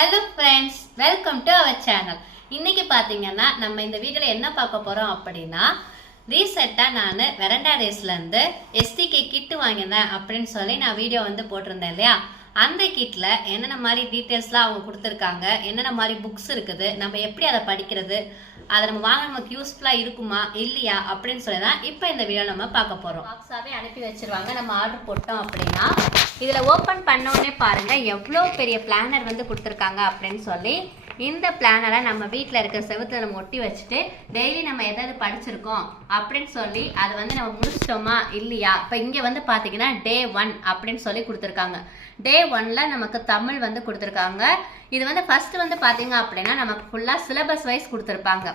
Hello friends welcome to our channel இன்னைக்கு பார்த்தீங்கன்னா நம்ம இந்த வீடியோவில் என்ன பார்க்க போகிறோம் அப்படின்னா ரீசெண்டாக நான் வெரண்டா ரேஸ்லேருந்து எஸ்டிகே கிட்டு வாங்கியிருந்தேன் அப்படின்னு சொல்லி நான் வீடியோ வந்து போட்டிருந்தேன் இல்லையா? அந்த கிட்டில் என்னென்ன மாதிரி டீட்டெயில்ஸ்லாம் அவங்க கொடுத்துருக்காங்க என்னென்ன மாதிரி புக்ஸ் இருக்குது நம்ம எப்படி அதை படிக்கிறது அதை நம்ம வாங்க நமக்கு யூஸ்ஃபுல்லாக இருக்குமா இல்லையா அப்படின்னு சொல்லி தான் இப்போ இந்த வீடியோ நம்ம பார்க்க போகிறோம் பாக்ஸாகவே அனுப்பி வச்சிருவாங்க. நம்ம ஆர்டர் போட்டோம் அப்படின்னா இதில் ஓப்பன் பண்ணோடனே பாருங்கள் எவ்வளோ பெரிய பிளானர் வந்து கொடுத்துருக்காங்க அப்படின்னு சொல்லி இந்த பிளானரை நம்ம வீட்டில் இருக்க செவத்தில் நம்ம ஒட்டி வச்சுட்டு டெய்லி நம்ம எதாவது படிச்சிருக்கோம் அப்படின்னு சொல்லி அது வந்து நம்ம முடிச்சிட்டோமா இல்லையா? இப்போ இங்கே வந்து பார்த்தீங்கன்னா டே ஒன் அப்படின்னு சொல்லி கொடுத்துருக்காங்க. டே ஒன்ல நமக்கு தமிழ் வந்து கொடுத்துருக்காங்க. இது வந்து ஃபர்ஸ்ட் வந்து பார்த்தீங்க அப்படின்னா நமக்கு ஃபுல்லாக சிலபஸ் வைஸ் கொடுத்துருப்பாங்க.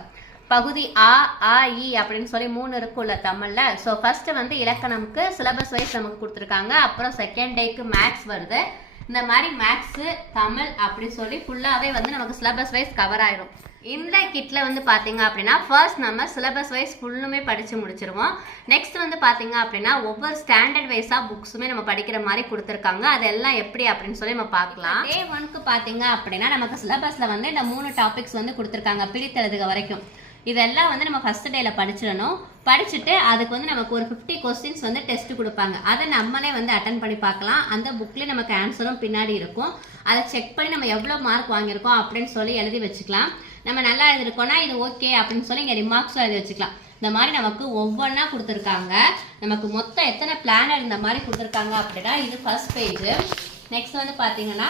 பகுதி ஆ ஆ இ அப்படின்னு சொல்லி மூணு இருக்கும்ல தமிழில். ஸோ ஃபர்ஸ்ட் வந்து இலக்கணம்க்கு சிலபஸ் வைஸ் நமக்கு கொடுத்துருக்காங்க. அப்புறம் செகண்ட் டேக்கு மேக்ஸ் வருது. இந்த மாதிரி மேக்ஸு தமிழ் அப்படி சொல்லி ஃபுல்லாகவே வந்து நமக்கு சிலபஸ் வைஸ் கவர் ஆயிரும். இந்த கிட்டில் வந்து பார்த்தீங்க அப்படின்னா ஃபர்ஸ்ட் நம்ம சிலபஸ் வைஸ் ஃபுல்லுமே படித்து முடிச்சிருவோம். நெக்ஸ்ட் வந்து பார்த்தீங்க அப்படின்னா ஒவ்வொரு ஸ்டாண்டர்ட் வைஸாக புக்ஸுமே நம்ம படிக்கிற மாதிரி கொடுத்துருக்காங்க. அதெல்லாம் எப்படி அப்படின்னு சொல்லி நம்ம பார்க்கலாம். டே ஒன்க்கு பார்த்தீங்க அப்படின்னா நமக்கு சிலபஸில் வந்து இந்த மூணு டாபிக்ஸ் வந்து கொடுத்துருக்காங்க. பிரித்தெழுதுக வரைக்கும். இதெல்லாம் வந்து நம்ம ஃபர்ஸ்ட் டேல படிச்சிடணும். படிச்சுட்டு அதுக்கு வந்து நமக்கு ஒரு ஃபிஃப்டி கொஸ்டின்ஸ் வந்து டெஸ்ட் கொடுப்பாங்க. அதை நம்மளே வந்து அட்டன் பண்ணி பார்க்கலாம். அந்த புக்லேயே நமக்கு ஆன்சரும் பின்னாடி இருக்கும். அதை செக் பண்ணி நம்ம எவ்வளோ மார்க் வாங்கியிருக்கோம் அப்படின்னு சொல்லி எழுதி வச்சுக்கலாம். நம்ம நல்லா எழுதிருக்கோம்னா இது ஓகே அப்படின்னு சொல்லி இங்கே ரிமார்க்ஸும் எழுதி வச்சுக்கலாம். இந்த மாதிரி நமக்கு ஒவ்வொன்றா கொடுத்துருக்காங்க. நமக்கு மொத்தம் எத்தனை பிளானர் இந்த மாதிரி கொடுத்துருக்காங்க அப்படின்னா இது ஃபர்ஸ்ட் பேஜ் நெக்ஸ்ட் வந்து பார்த்தீங்கன்னா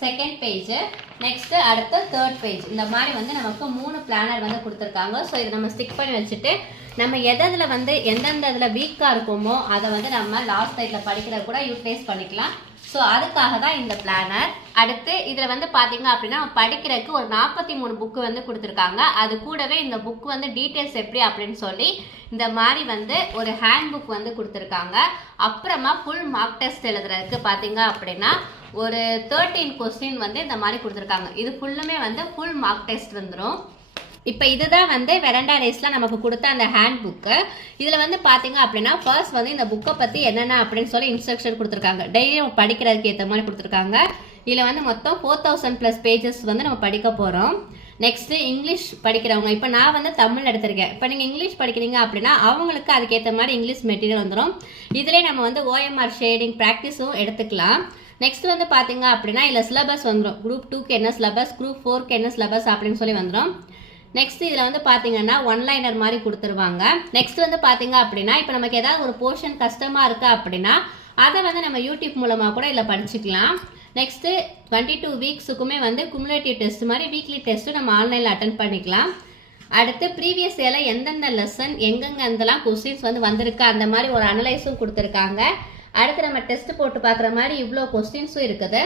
செகண்ட் பேஜு நெக்ஸ்ட்டு அடுத்த தேர்ட் பேஜ் இந்த மாதிரி வந்து நமக்கு மூணு பிளானர் வந்து கொடுத்துருக்காங்க. ஸோ இதை நம்ம ஸ்டிக் பண்ணி வச்சுட்டு நம்ம எதில் வந்து எந்தெந்த இதில் வீக்காக இருக்கோமோ அதை வந்து நம்ம லாஸ்ட் சைடில் படிக்கிறத கூட யூட்டிலைஸ் பண்ணிக்கலாம். ஸோ அதுக்காக தான் இந்த பிளானர் அடுத்து இதில் வந்து பார்த்தீங்க அப்படின்னா படிக்கிறதுக்கு ஒரு நாற்பத்தி மூணு புக்கு வந்து கொடுத்துருக்காங்க. அது கூடவே இந்த புக் வந்து டீட்டெயில்ஸ் எப்படி அப்படின்னு சொல்லி இந்த மாதிரி வந்து ஒரு ஹேண்ட் புக் வந்து கொடுத்துருக்காங்க. அப்புறமா ஃபுல் மார்க் டெஸ்ட் எழுதுறதுக்கு பார்த்தீங்க அப்படின்னா ஒரு தேர்ட்டீன் கொஸ்டின் வந்து இந்த மாதிரி கொடுத்துருக்காங்க. இது ஃபுல்லுமே வந்து ஃபுல் மார்க் டெஸ்ட் வந்துடும் இப்போ இதுதான் வந்து வெரண்டா ரேஸில் நமக்கு கொடுத்த அந்த ஹேண்ட் புக்கு இதில் வந்து பார்த்தீங்க அப்படின்னா ஃபர்ஸ்ட் வந்து இந்த புக்கை பற்றி என்னென்ன அப்படின்னு சொல்லி இன்ஸ்ட்ரக்ஷன் கொடுத்துருக்காங்க. டெய்லியும் படிக்கிறதுக்கு ஏற்ற மாதிரி கொடுத்துருக்காங்க. இதில் வந்து மொத்தம் ஃபோர் தௌசண்ட் ப்ளஸ் பேஜஸ் வந்து நம்ம படிக்க போகிறோம் நெக்ஸ்ட்டு இங்கிலீஷ் படிக்கிறவங்க. இப்போ நான் வந்து தமிழ் எடுத்திருக்கேன். இப்போ நீங்கள் இங்கிலீஷ் படிக்கிறீங்க அப்படின்னா அவங்களுக்கு அதுக்கேற்ற மாதிரி இங்கிலீஷ் மெட்டீரியல் வந்துடும் இதிலே நம்ம வந்து ஓஎம்ஆர் ஷேடிங் ப்ராக்டிஸும் எடுத்துக்கலாம். நெக்ஸ்ட் வந்து பார்த்தீங்க அப்படின்னா இதில் சிலபஸ் வந்துடும் குரூப் டூக்கு என்ன சிலபஸ் குரூப் ஃபோருக்கு என்ன சிலபஸ் அப்படின்னு சொல்லி வந்துடும் நெக்ஸ்ட் இதில் வந்து பார்த்தீங்கன்னா ஒன் லைனர் மாதிரி கொடுத்துருவாங்க. நெக்ஸ்ட் வந்து பார்த்தீங்க அப்படின்னா இப்போ நமக்கு ஏதாவது ஒரு போர்ஷன் கஷ்டமாக இருக்குது அப்படின்னா அதை வந்து நம்ம யூடியூப் மூலமாக கூட இதில் படிச்சுக்கலாம். நெக்ஸ்ட்டு டுவெண்ட்டி டூ வீக்ஸுக்குமே வந்து குமுலேட்டிவ் டெஸ்ட் மாதிரி வீக்லி டெஸ்ட்டும் நம்ம ஆன்லைனில் அட்டன் பண்ணிக்கலாம். அடுத்து ப்ரீவியஸ் இயரில் எந்தெந்த லெசன் எங்கெங்கெந்தெல்லாம் கொஸ்டின்ஸ் வந்து வந்திருக்கு அந்த மாதிரி ஒரு அனலைஸும் கொடுத்துருக்காங்க. அடுத்து நம்ம டெஸ்ட் போட்டு பார்க்குற மாதிரி இவ்வளோ கொஸ்டின்ஸும் இருக்குது.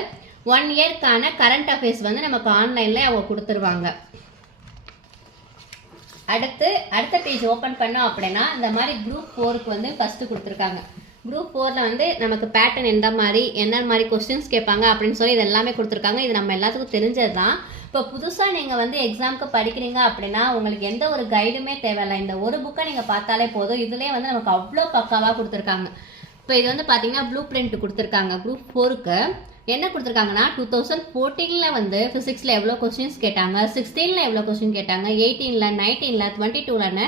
ஒன் இயர்க்கான கரண்ட் அஃபேர்ஸ் வந்து நமக்கு ஆன்லைனில் அவங்க கொடுத்துருவாங்க. அடுத்து அடுத்த பேஜ் ஓப்பன் பண்ணோம் அப்படின்னா இந்த மாதிரி குரூப் ஃபோருக்கு வந்து ஃபஸ்ட்டு கொடுத்துருக்காங்க. குரூப் ஃபோரில் வந்து நமக்கு பேட்டர்ன் எந்த மாதிரி என்ன மாதிரி கொஸ்டின்ஸ் கேட்பாங்க அப்படின்னு சொல்லி இது எல்லாமே கொடுத்துருக்காங்க. இது நம்ம எல்லாத்துக்கும் தெரிஞ்சது தான் இப்போ புதுசாக நீங்கள் வந்து எக்ஸாமுக்கு படிக்கிறீங்க அப்படின்னா உங்களுக்கு எந்த ஒரு கைடுமே தேவையில்லை. இந்த ஒரு புக்கை நீங்கள் பார்த்தாலே போதும். இதுலேயே வந்து நமக்கு அவ்வளோ பக்காவாக கொடுத்துருக்காங்க. இப்போ இது வந்து பார்த்தீங்கன்னா ப்ளூ பிரிண்ட் கொடுத்துருக்காங்க. குரூப் ஃபோருக்கு என்ன கொடுத்துருக்காங்கன்னா டூ தௌசண்ட் ஃபோர்டீனில் வந்து ஃபிசிக்ஸில் எவ்வளோ கொஸ்டின்ஸ் கேட்டாங்க? சிக்ஸ்டீனில் எவ்வளோ கொஸ்டின் கேட்டாங்க? எயிட்டீனில் நைன்டீனில் டுவெண்ட்டி டூலன்னு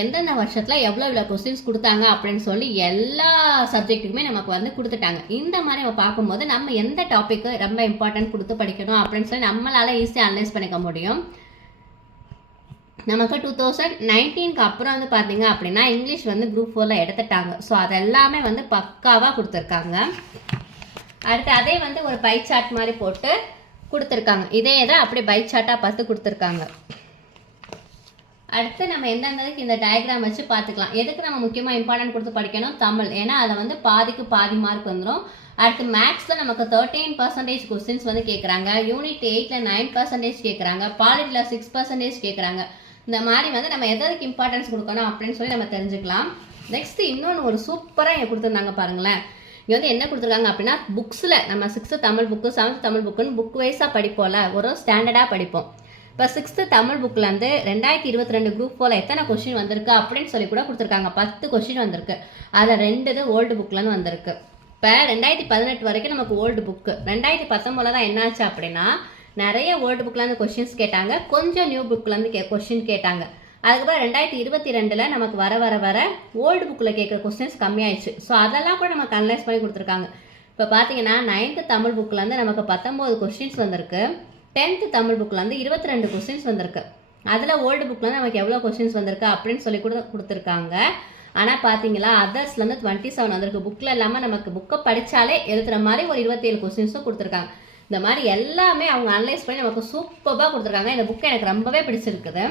எந்தெந்த வருஷத்தில் எவ்வளோ எவ்வளோ கொஸ்டின்ஸ் கொடுத்தாங்க அப்படின்னு சொல்லி எல்லா சப்ஜெக்ட்டுக்குமே நமக்கு வந்து கொடுத்துட்டாங்க. இந்த மாதிரி நம்ம பார்க்கும்போது நம்ம எந்த டாப்பிக்கு ரொம்ப இம்பார்ட்டன்ட் கொடுத்து படிக்கணும் அப்படின்னு சொல்லி நம்மளால் ஈஸியாக அனலைஸ் பண்ணிக்க முடியும். நமக்கு டூ தௌசண்ட் நைன்டீனுக்கு அப்புறம் வந்து பார்த்தீங்க அப்படின்னா இங்கிலீஷ் வந்து குரூப் ஃபோரில் எடுத்துட்டாங்க. ஸோ அதெல்லாமே வந்து பக்காவாக கொடுத்துருக்காங்க. அடுத்து அதே வந்து ஒரு பை சார்ட் மாதிரி போட்டு கொடுத்துருக்காங்க. இதே தான் அப்படியே பை சார்ட்டாக பார்த்து கொடுத்துருக்காங்க. அடுத்து நம்ம எந்தெந்ததுக்கு இந்த டயக்ராம் வச்சு பார்த்துக்கலாம். எதுக்கு நம்ம முக்கியமாக இம்பார்ட்டன்ட் கொடுத்து படிக்கணும்? தமிழ். ஏன்னா அதை வந்து பாதிக்கு பாதி மார்க் வந்துடும் அடுத்து மேக்ஸில் நமக்கு தேர்ட்டீன் பர்சன்டேஜ் கொஸ்டின்ஸ் வந்து கேட்குறாங்க யூனிட் எயிட்டில் நைன் பர்சன்டேஜ் கேட்குறாங்க பாலிட்டியில் சிக்ஸ் பர்சன்டேஜ் கேட்குறாங்க இந்த மாதிரி வந்து நம்ம எதற்கு இம்பார்ட்டன்ஸ் கொடுக்கணும் அப்படின்னு சொல்லி நம்ம தெரிஞ்சுக்கலாம். நெக்ஸ்ட் இன்னொன்று ஒரு சூப்பராக இங்கே கொடுத்துருந்தாங்க பாருங்களேன். இங்கே வந்து என்ன கொடுத்துருக்காங்க அப்படின்னா புக்ஸில் நம்ம sixth Tamil book seventh Tamil புக்குன்னு book வைஸாக படிப்போம்ல ஒரு ஸ்டாண்டர்டாக படிப்போம். இப்போ சிக்ஸ்த்து தமிழ் புக்லேருந்து ரெண்டாயிரத்தி இருபத்தி ரெண்டு குரூப் போல் எத்தனை கொஸ்டின் வந்திருக்கு அப்படின்னு சொல்லி கூட கொடுத்துருக்காங்க. பத்து கொஸ்டின் வந்திருக்கு. அதில் ரெண்டு இது ஓல்டு புக்லேருந்து வந்திருக்கு. இப்போ ரெண்டாயிரத்தி பதினெட்டு வரைக்கும் நமக்கு ஓல்டு புக்கு ரெண்டாயிரத்தி பத்தொம்போதில் தான் என்னாச்சு அப்படின்னா நிறைய ஓல்டு புக்லேருந்து கொஷின்ஸ் கேட்டாங்க. கொஞ்சம் நியூ புக்லேருந்து கே கொஷின் கேட்டாங்க. அதுக்கப்புறம் ரெண்டாயிரத்தி இருபத்தி ரெண்டில் நமக்கு வர வர வர ஓல்டு புக்கில் கேட்குற கொஸ்டின்ஸ் கம்மியாயிடுச்சு. ஸோ அதெல்லாம் கூட நமக்கு அனலைஸ் பண்ணி கொடுத்துருக்காங்க. இப்போ பார்த்தீங்கன்னா நைன்த்து தமிழ் புக்லேருந்து நமக்கு பத்தொம்போது கொஸ்டின்ஸ் வந்திருக்கு. டென்த்து தமிழ் புக்லேருந்து இருபத்தி ரெண்டு கொஸ்டின்ஸ் வந்திருக்கு. அதில் ஓல்டு புக்லேருந்து நமக்கு எவ்வளோ கொஸ்டின்ஸ் வந்திருக்கு அப்படின்னு சொல்லி கூட கொடுத்துருக்காங்க. ஆனால் பார்த்தீங்களா அதர்ஸ்லேருந்து டுவெண்ட்டி செவன் வந்திருக்கு. புக்கில் இல்லாமல் நமக்கு புக்கை படித்தாலே எழுதுகிற மாதிரி ஒரு இருபத்தேழு கொஸ்டின்ஸும் கொடுத்துருக்காங்க. இந்த மாதிரி எல்லாமே அவங்க அனலைஸ் பண்ணி நமக்கு சூப்பராக கொடுத்துருக்காங்க. இந்த புக்கு எனக்கு ரொம்பவே பிடிச்சிருக்குது.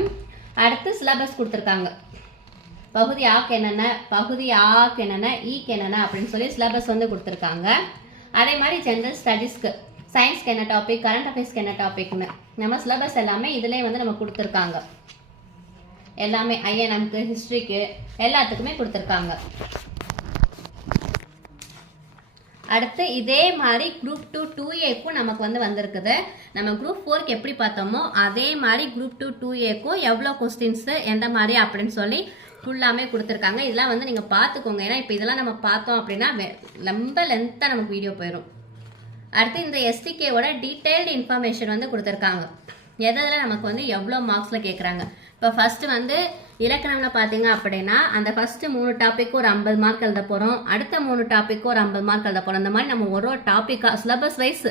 அடுத்து சிலபஸ் கொடுத்துருக்காங்க. பகுதி ஆக்கு என்னென்ன பகுதி ஆக்கு என்னென்ன e ஈக்கு என்னென்ன அப்படின்னு சொல்லி சிலபஸ் வந்து கொடுத்துருக்காங்க. அதே மாதிரி ஜென்ரல் ஸ்டடீஸ்க்கு சயின்ஸ்க்கு என்ன டாபிக் கரண்ட் அஃபேர்ஸ்க்கு என்ன டாபிக்னு நம்ம சிலபஸ் எல்லாமே இதிலே வந்து நம்ம கொடுத்துருக்காங்க. எல்லாமே ஐஎன்எம்க்கு ஹிஸ்ட்ரிக்கு எல்லாத்துக்குமே கொடுத்துருக்காங்க. அடுத்து இதே மாதிரி குரூப் டூ டூ ஏக்கும் நமக்கு வந்து வந்திருக்குது. நம்ம குரூப் ஃபோருக்கு எப்படி பார்த்தோமோ அதே மாதிரி குரூப் டூ டூ ஏக்கும் எவ்வளோ கொஸ்டின்ஸு எந்த மாதிரி அப்படின்னு சொல்லி ஃபுல்லாமே கொடுத்துருக்காங்க. இதெல்லாம் வந்து நீங்கள் பார்த்துக்கோங்க. ஏன்னா இப்போ இதெல்லாம் நம்ம பார்த்தோம் அப்படின்னா வெ- ரொம்ப லென்த்தாக நமக்கு வீடியோ போயிடும் அடுத்து இந்த எஸ்டிகேவோட டீட்டெயில்டு இன்ஃபர்மேஷன் வந்து கொடுத்துருக்காங்க. எதில் நமக்கு வந்து எவ்வளோ மார்க்ஸில் கேட்குறாங்க இப்போ ஃபஸ்ட்டு வந்து இலக்கணம்ல பார்த்தீங்க அப்படின்னா அந்த ஃபஸ்ட்டு மூணு டாப்பிக்கு ஒரு ஐம்பது மார்க் எழுத போகிறோம் அடுத்த மூணு டாப்பிக்கு ஒரு ஐம்பது மார்க் எழுத போகிறோம் இந்த மாதிரி நம்ம ஒரு ஒரு டாப்பிக்காக syllabus wise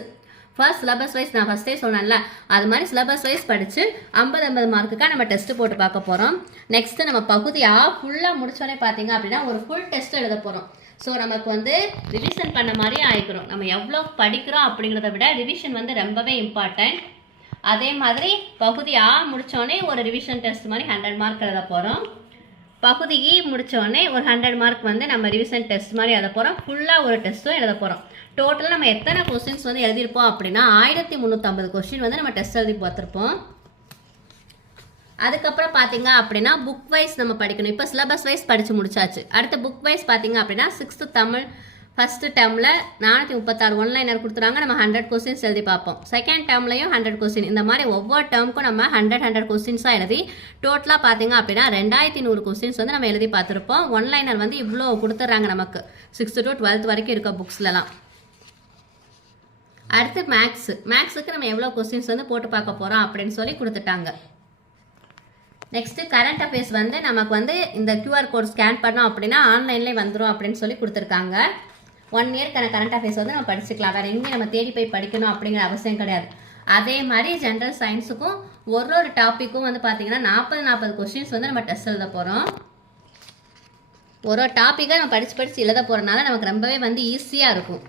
first syllabus wise நான் ஃபஸ்ட்டே சொன்னேன்ல. அது மாதிரி சிலபஸ் வைஸ் படித்து ஐம்பது ஐம்பது மார்க்குக்காக நம்ம டெஸ்ட் போட்டு பார்க்க போகிறோம் நெக்ஸ்ட்டு நம்ம பகுதியாக ஃபுல்லாக முடிச்சோடனே பார்த்தீங்க அப்படின்னா ஒரு ஃபுல் டெஸ்ட் எழுத போகிறோம் ஸோ நமக்கு வந்து ரிவிஷன் பண்ண மாதிரி ஆயிக்கிறோம். நம்ம எவ்வளோ படிக்கிறோம் அப்படிங்கிறத விட ரிவிஷன் வந்து ரொம்பவே இம்பார்ட்டன்ட் அதே மாதிரி பகுதி ஆ முடித்தோடனே ஒரு ரிவிஷன் டெஸ்ட் மாதிரி ஹண்ட்ரட் மார்க் எழுத போகிறோம் பகுதி e இ முடித்தோடனே ஒரு ஹண்ட்ரட் மார்க் வந்து நம்ம ரிவிஷன் டெஸ்ட் மாதிரி எழுத போகிறோம் ஃபுல்லாக ஒரு டெஸ்ட்டும் எழுத போகிறோம் டோட்டலாக நம்ம எத்தனை கொஸ்டின்ஸ் வந்து எழுதியிருப்போம் அப்படின்னா ஆயிரத்தி முந்நூற்றம்பது கொஸ்டின் வந்து நம்ம டெஸ்ட் எழுதி பார்த்துருப்போம். அதுக்கப்புறம் பார்த்தீங்க அப்படின்னா புக் வைஸ் நம்ம படிக்கணும். இப்போ சிலபஸ் வைஸ் படித்து முடிச்சாச்சு. அடுத்து புக் வைஸ் பார்த்தீங்க அப்படின்னா சிக்ஸ்த்து தமிழ் ஃபஸ்ட்டு டேர்மில் நானூற்றி முப்பத்தாறு ஒன்லைனர் கொடுத்துறாங்க நம்ம ஹண்ட்ரட் கொஸ்டின்ஸ் எழுதி பார்ப்போம். செகண்ட் டேர்ம்லையும் ஹண்ட்ரட் கொஸ்டின் இந்த மாதிரி ஒவ்வொரு டேர்முக்கும் நம்ம ஹண்ட்ரட் ஹண்ட்ரட் கொஸ்டின்ஸாக எழுதி டோட்டலாக பார்த்தீங்க அப்படின்னா ரெண்டாயிரத்தி நூறு கொஸ்டின்ஸ் வந்து நம்ம எழுதி பார்த்துருப்போம். ஒன்லைனர் வந்து இவ்வளோ கொடுத்துட்றாங்க நமக்கு. சிக்ஸ்த்து டு டுவெல்த் வரைக்கும் இருக்க புக்ஸ்லலாம் அடுத்து மேக்ஸ் மேக்ஸுக்கு நம்ம எவ்வளோ கொஸ்டின்ஸ் வந்து போட்டு பார்க்க போகிறோம் அப்படின்னு சொல்லி கொடுத்துட்டாங்க. நெக்ஸ்ட்டு கரண்ட் அஃபேர்ஸ் வந்து நமக்கு வந்து இந்த கியூஆர் கோட் ஸ்கேன் பண்ணோம் அப்படின்னா ஆன்லைன்லேயே வந்துடும் அப்படின்னு சொல்லி கொடுத்துருக்காங்க. ஒன் இயர்க்கான கரண்ட் அஃபேர்ஸ் வந்து நம்ம படிச்சுக்கலாம். வேறு எங்கேயும் நம்ம தேடி போய் படிக்கணும் அப்படிங்கிற அவசியம் கிடையாது. அதே மாதிரி ஜென்ரல் சயின்ஸுக்கும் ஒரு ஒரு டாப்பிக்கும் வந்து பார்த்தீங்கன்னா நாற்பது நாற்பது கொஸ்டின்ஸ் வந்து நம்ம டெஸ்ட் எழுத போகிறோம் ஒரு ஒரு டாப்பிக்காக நம்ம படித்து படித்து எழுத போகிறனால நமக்கு ரொம்பவே வந்து ஈஸியாக இருக்கும்.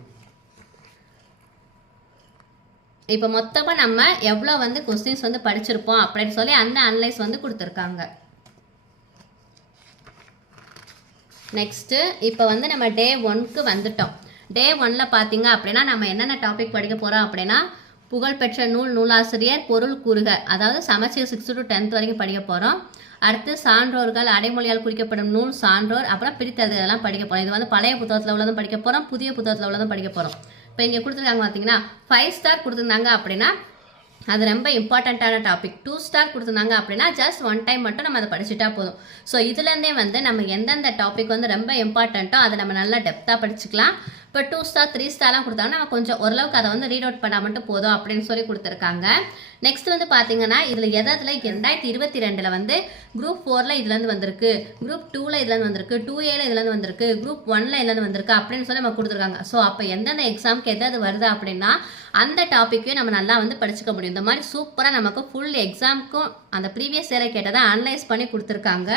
இப்போ மொத்தமாக நம்ம எவ்வளோ வந்து கொஸ்டின்ஸ் வந்து படிச்சிருப்போம் அப்படின்னு சொல்லி அந்த அனலைஸ் வந்து கொடுத்துருக்காங்க. நெக்ஸ்ட்டு இப்போ வந்து நம்ம டே ஒன்க்கு வந்துட்டோம். டே ஒனில் பார்த்தீங்க அப்படின்னா நம்ம என்னென்ன டாபிக் படிக்க போகிறோம் அப்படின்னா புகழ்பெற்ற நூல் நூலாசிரியர் பொருள் கூறுக. அதாவது சமச்சீர் சிக்ஸ்த்து டு டென்த் வரைக்கும் படிக்க போகிறோம் அடுத்து சான்றோர்கள் அடைமொழியால் குறிக்கப்படும் நூல் சான்றோர் அப்புறம் பிரித்தது இதெல்லாம் படிக்க போகிறோம் இது வந்து பழைய புத்தகத்தில் உள்ளதும் படிக்க போகிறோம் புதிய புத்தகத்தில் உள்ளதும் படிக்க போகிறோம் இப்போ இங்கே கொடுத்துருக்காங்க பார்த்தீங்கன்னா ஃபைவ் ஸ்டார் கொடுத்துருந்தாங்க அப்படின்னா அது ரொம்ப இம்பார்ட்டண்ட்டான டாபிக் டூ ஸ்டார் கொடுத்துருந்தாங்க அப்படின்னா ஜஸ்ட் ஒன் டைம் மட்டும் நம்ம அதை படிச்சுட்டா போதும். ஸோ இதுலேருந்தே வந்து நம்ம எந்தெந்த டாபிக் வந்து ரொம்ப இம்பார்ட்டண்ட்டோ அதை நம்ம நல்லா டெப்த்தாக படிச்சுக்கலாம். இப்போ டூ ஸ்டார் த்ரீ ஸ்டார்லாம் கொடுத்தாங்கன்னா நம்ம கொஞ்சம் ஓரளவுக்கு அதை வந்து ரீட் அவுட் பண்ணால் மட்டும் போதும் அப்படின்னு சொல்லி கொடுத்துருக்காங்க. நெக்ஸ்ட் வந்து பார்த்தீங்கன்னா இதில் எதாவதுல ரெண்டாயிரத்தி இருபத்தி ரெண்டில் வந்து குரூப் ஃபோரில் இதுலேருந்து வந்திருக்கு. குரூப் டூவில் இதுலேருந்து வந்திருக்கு. டூ ஏல இதுலேருந்து வந்திருக்கு. குரூப் ஒன்ல இதுலேருந்து வந்திருக்கு அப்படின்னு சொல்லி நம்ம கொடுத்துருக்காங்க. ஸோ அப்போ எந்தெந்த எக்ஸாமுக்கு எதாவது வருது அப்படின்னா அந்த டாப்பிக்கையும் நம்ம நல்லா வந்து படிச்சுக்க முடியும். இந்த மாதிரி சூப்பராக நமக்கு ஃபுல் எக்ஸாமுக்கும் அந்த ப்ரீவியஸ் இயரை கேட்டதை அனலைஸ் பண்ணி கொடுத்துருக்காங்க.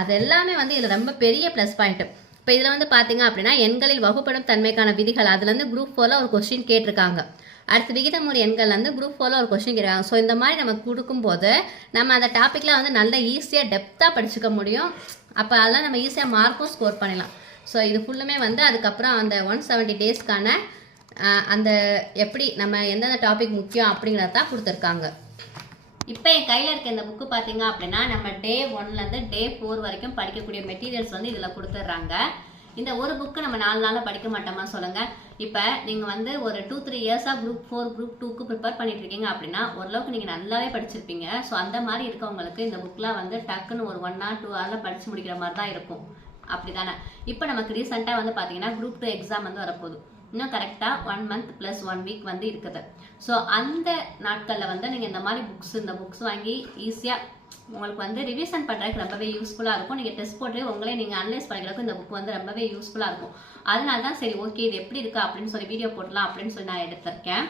அது எல்லாமே வந்து இதில் ரொம்ப பெரிய ப்ளஸ் பாயிண்ட்டு இப்போ இதில் வந்து பார்த்தீங்க அப்படின்னா எண்களில் வகுப்படும் தன்மைக்கான விதிகள் அதுலேருந்து குரூப் ஃபோரில் ஒரு கொஸ்டின் கேட்டிருக்காங்க. அடுத்து விகிதமுறை எண்கள் வந்து குரூப் ஃபோரில் ஒரு கொஸ்டின் கேட்குறாங்க ஸோ இந்த மாதிரி நம்ம கொடுக்கும்போது நம்ம அந்த டாப்பிக்கில் வந்து நல்ல ஈஸியாக டெப்த்தாக படிச்சுக்க முடியும். அப்போ அதெல்லாம் நம்ம ஈஸியாக மார்க்கும் ஸ்கோர் பண்ணலாம் ஸோ இது ஃபுல்லுமே வந்து அதுக்கப்புறம் அந்த ஒன் செவன்ட்டி டேஸ்க்கான அந்த எப்படி நம்ம எந்தெந்த டாபிக் முக்கியம் அப்படிங்கிறத தான் கொடுத்துருக்காங்க. இப்போ என் கையில் இருக்க இந்த புக்கு பார்த்தீங்க அப்படின்னா நம்ம டே ஒன்லேருந்து டே ஃபோர் வரைக்கும் படிக்கக்கூடிய மெட்டீரியல்ஸ் வந்து இதில் கொடுத்துட்றாங்க. இந்த ஒரு புக்கு நம்ம நாலு நாளில் படிக்க மாட்டோமா சொல்லுங்கள் இப்போ நீங்கள் வந்து ஒரு டூ த்ரீ இயர்ஸாக குரூப் ஃபோர் குரூப் டூக்கு ப்ரிப்பேர் பண்ணிட்டு இருக்கீங்க அப்படின்னா ஓரளவுக்கு நீங்கள் நல்லாவே படிச்சிருப்பீங்க. ஸோ அந்த மாதிரி இருக்கவங்களுக்கு இந்த புக்கெலாம் வந்து டக்குன்னு ஒரு ஒன் ஆர் டூ ஹவரில் படித்து முடிக்கிற மாதிரி தான் இருக்கும். அப்படி தானே இப்போ நமக்கு ரீசெண்டாக வந்து பார்த்தீங்கன்னா குரூப் டூ எக்ஸாம் வந்து வரப்போகுது. இன்னும் கரெக்டாக one month plus one week வந்து இருக்குது. ஸோ அந்த நாட்களில் வந்து நீங்கள் இந்த மாதிரி புக்ஸ் இந்த புக்ஸ் வாங்கி ஈஸியாக உங்களுக்கு வந்து ரிவிஷன் பண்ணுறதுக்கு ரொம்பவே யூஸ்ஃபுல்லாக இருக்கும். நீங்கள் டெஸ்ட் போட்டு உங்களே நீங்கள் அனலைஸ் பண்ணிக்கிறதுக்கு இந்த புக் வந்து ரொம்பவே யூஸ்ஃபுல்லாக இருக்கும். அதனால தான் சரி ஓகே இது எப்படி இருக்கா அப்படின்னு சொல்லி வீடியோ போடலாம் அப்படின்னு சொல்லி நான் எடுத்திருக்கேன்.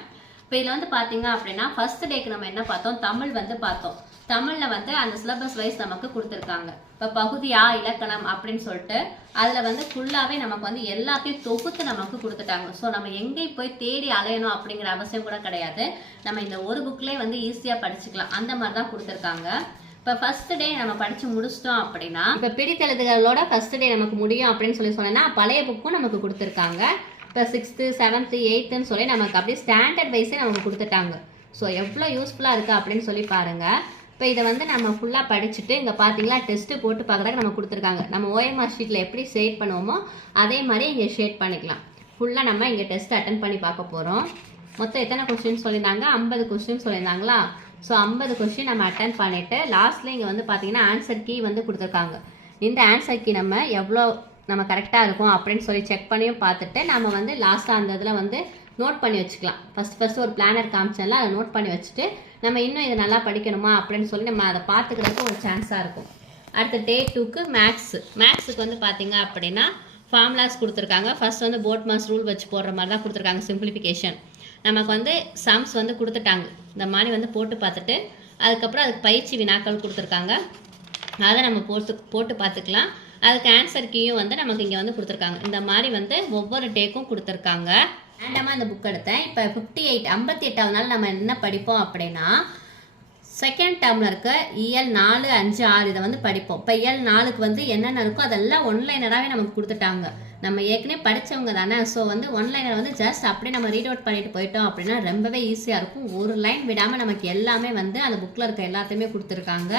இப்போ இதில் வந்து பார்த்தீங்க அப்படின்னா ஃபர்ஸ்ட் டேக்கு நம்ம என்ன பார்த்தோம்? தமிழ் வந்து பார்த்தோம். தமிழில் வந்து அந்த சிலபஸ் வைஸ் நமக்கு கொடுத்துருக்காங்க. இப்போ பகுதியா இலக்கணம் அப்படின்னு சொல்லிட்டு அதில் வந்து ஃபுல்லாகவே நமக்கு வந்து எல்லாத்தையும் தொகுத்து நமக்கு கொடுத்துட்டாங்க. ஸோ நம்ம எங்கேயும் போய் தேடி அலையணும் அப்படிங்கிற அவசியம் கூட கிடையாது. நம்ம இந்த ஒரு புக்லேயே வந்து ஈஸியாக படிச்சுக்கலாம். அந்த மாதிரி தான் கொடுத்துருக்காங்க. இப்போ ஃபர்ஸ்ட் டே நம்ம படிச்சு முடிச்சிட்டோம் அப்படின்னா இப்போ பிடித்தெழுதுகளோட ஃபர்ஸ்ட் டே நமக்கு முடியும் அப்படின்னு சொல்லி சொன்னேன்னா பழைய புக்கும் நமக்கு கொடுத்துருக்காங்க. இப்போ சிக்ஸ்த்து செவன்த்து எயித்துன்னு சொல்லி நமக்கு அப்படியே ஸ்டாண்டர்ட் வைஸே நமக்கு கொடுத்துட்டாங்க. ஸோ எவ்வளோ யூஸ்ஃபுல்லாக இருக்குது அப்படின்னு சொல்லி பாருங்கள் இப்போ இதை வந்து நம்ம ஃபுல்லாக படிச்சுட்டு இங்கே பார்த்தீங்களா டெஸ்ட்டு போட்டு பார்க்குறதுக்கு நம்ம கொடுத்துருக்காங்க. நம்ம ஓஎம்ஆர் ஷீட்டில் எப்படி ஷேட் பண்ணுவோமோ அதே மாதிரி இங்கே ஷேட் பண்ணிக்கலாம். ஃபுல்லாக நம்ம இங்கே டெஸ்ட் அட்டன் பண்ணி பார்க்க போகிறோம் மொத்தம் எத்தனை கொஸ்டின் சொல்லியிருந்தாங்க? ஐம்பது கொஸ்டின் சொல்லியிருந்தாங்களா? ஸோ ஐம்பது கொஸ்டின் நம்ம அட்டன் பண்ணிவிட்டு லாஸ்ட்டில் இங்கே வந்து பார்த்தீங்கன்னா ஆன்சர் கீ வந்து கொடுத்துருக்காங்க. இந்த ஆன்சர் கீ நம்ம எவ்வளோ நம்ம கரெக்டாக இருக்கும் அப்படின்னு சொல்லி செக் பண்ணியும் பார்த்துட்டு நம்ம வந்து லாஸ்ட்டாக அந்த இதில் வந்து நோட் பண்ணி வச்சுக்கலாம். ஃபஸ்ட் ஃபஸ்ட்டு ஒரு பிளானர் காமிச்சேன்ல அதை நோட் பண்ணி வச்சுட்டு நம்ம இன்னும் இதை நல்லா படிக்கணுமா அப்படின்னு சொல்லி நம்ம அதை பார்த்துக்கிறதுக்கு ஒரு சான்ஸாக இருக்கும். அடுத்த டே டூக்கு மேக்ஸு மேக்ஸுக்கு வந்து பார்த்திங்க அப்படின்னா ஃபார்முலாஸ் கொடுத்துருக்காங்க. ஃபர்ஸ்ட் வந்து போட் மாஸ் ரூல் வச்சு போடுற மாதிரி தான் கொடுத்துருக்காங்க சிம்பிளிஃபிகேஷன் நமக்கு வந்து சம்ஸ் வந்து கொடுத்துட்டாங்க. இந்த மாதிரி வந்து போட்டு பார்த்துட்டு அதுக்கப்புறம் அதுக்கு பயிற்சி வினாக்கள் கொடுத்துருக்காங்க. அதை நம்ம போட்டு போட்டு பார்த்துக்கலாம். அதுக்கு ஆன்சர் கீயும் வந்து நமக்கு இங்கே வந்து கொடுத்துருக்காங்க. இந்த மாதிரி வந்து ஒவ்வொரு டேக்கும் கொடுத்துருக்காங்க. ரேண்டமாக இந்த புக் எடுத்தேன். இப்போ ஃபிஃப்டி எயிட் ஐம்பத்தி எட்டாவது நாள் நம்ம என்ன படிப்போம் அப்படின்னா செகண்ட் டேர்மில் இருக்க இயல் நாலு அஞ்சு ஆறு இதை வந்து படிப்போம். இப்போ இயல் நாலுக்கு வந்து என்னென்ன இருக்கோ அதெல்லாம் ஒன்லைனராகவே நமக்கு கொடுத்துட்டாங்க. நம்ம ஏற்கனவே படித்தவங்க தானே. ஸோ வந்து ஒன்லைனர் வந்து ஜஸ்ட் அப்படியே நம்ம ரீட் அவுட் பண்ணிட்டு போயிட்டோம் அப்படின்னா ரொம்பவே ஈஸியாக இருக்கும். ஒரு லைன் விடாமல் நமக்கு எல்லாமே வந்து அந்த புக்கில் இருக்க எல்லாத்தையுமே கொடுத்துருக்காங்க.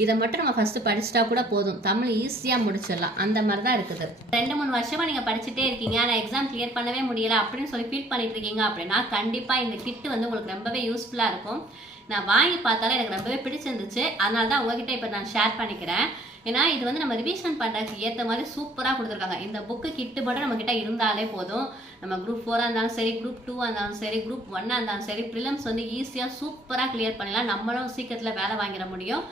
இதை மட்டும் நம்ம ஃபஸ்ட்டு படிச்சிட்டா கூட போதும். தமிழ் ஈஸியாக முடிச்சிடலாம். அந்த மாதிரி தான் இருக்குது. ரெண்டு மூணு வருஷமாக நீங்கள் படிச்சுட்டே இருக்கீங்க. ஆனால் எக்ஸாம் கிளியர் பண்ணவே முடியல அப்படின்னு சொல்லி ஃபீல் பண்ணிட்டு இருக்கீங்க அப்படின்னா கண்டிப்பாக இந்த கிட்டு வந்து உங்களுக்கு ரொம்பவே யூஸ்ஃபுல்லாக இருக்கும். நான் வாங்கி பார்த்தாலே எனக்கு ரொம்பவே பிடிச்சிருந்துச்சு. அதனால தான் உங்ககிட்ட இப்போ நான் ஷேர் பண்ணிக்கிறேன். ஏன்னா இது வந்து நம்ம ரிவிஷன் பண்ணுறதுக்கு ஏற்ற மாதிரி சூப்பராக கொடுத்துருக்காங்க. இந்த புக்கு கிட்டு மட்டும் நம்மக்கிட்ட இருந்தாலே போதும். நம்ம குரூப் ஃபோராக இருந்தாலும் சரி குரூப் டூவாக இருந்தாலும் சரி குரூப் ஒன்னாக இருந்தாலும் சரி ப்ரிலிம்ஸ் வந்து ஈஸியாக சூப்பராக கிளியர் பண்ணலாம் நம்மளும் சீக்கிரத்தில் வேலை வாங்கிட முடியும்.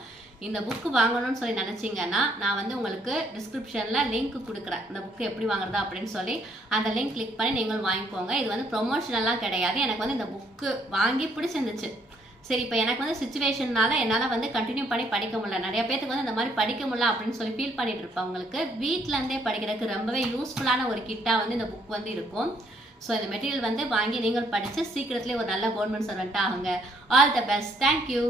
இந்த புக்கு வாங்கணும்னு சொல்லி நினச்சிங்கன்னா நான் வந்து உங்களுக்கு டிஸ்கிரிப்ஷனில் லிங்க் கொடுக்குறேன். இந்த புக்கு எப்படி வாங்குறது அப்படின்னு சொல்லி அந்த லிங்க் கிளிக் பண்ணி நீங்களும் வாங்கிக்கோங்க. இது வந்து ப்ரொமோஷனெல்லாம் கிடையாது. எனக்கு வந்து இந்த புக்கு வாங்கி பிடிச்சிருந்துச்சு. சரி இப்போ எனக்கு வந்து சுச்சுவேஷன்னால என்னால் வந்து கண்டினியூ பண்ணி படிக்க முடியல. நிறைய பேத்துக்கு வந்து இந்த மாதிரி படிக்க முடியல அப்படின்னு சொல்லி ஃபீல் பண்ணிட்டு இருப்பவங்களுக்கு வீட்டிலேருந்தே படிக்கிறதுக்கு ரொம்பவே யூஸ்ஃபுல்லான ஒரு கிட்டாக வந்து இந்த புக் வந்து இருக்கும். ஸோ இந்த மெட்டீரியல் வந்து வாங்கி நீங்கள் படித்து சீக்கிரத்துலேயே ஒரு நல்ல கவர்மெண்ட் சர்வெண்ட்டாக ஆகுங்க. All the best thank you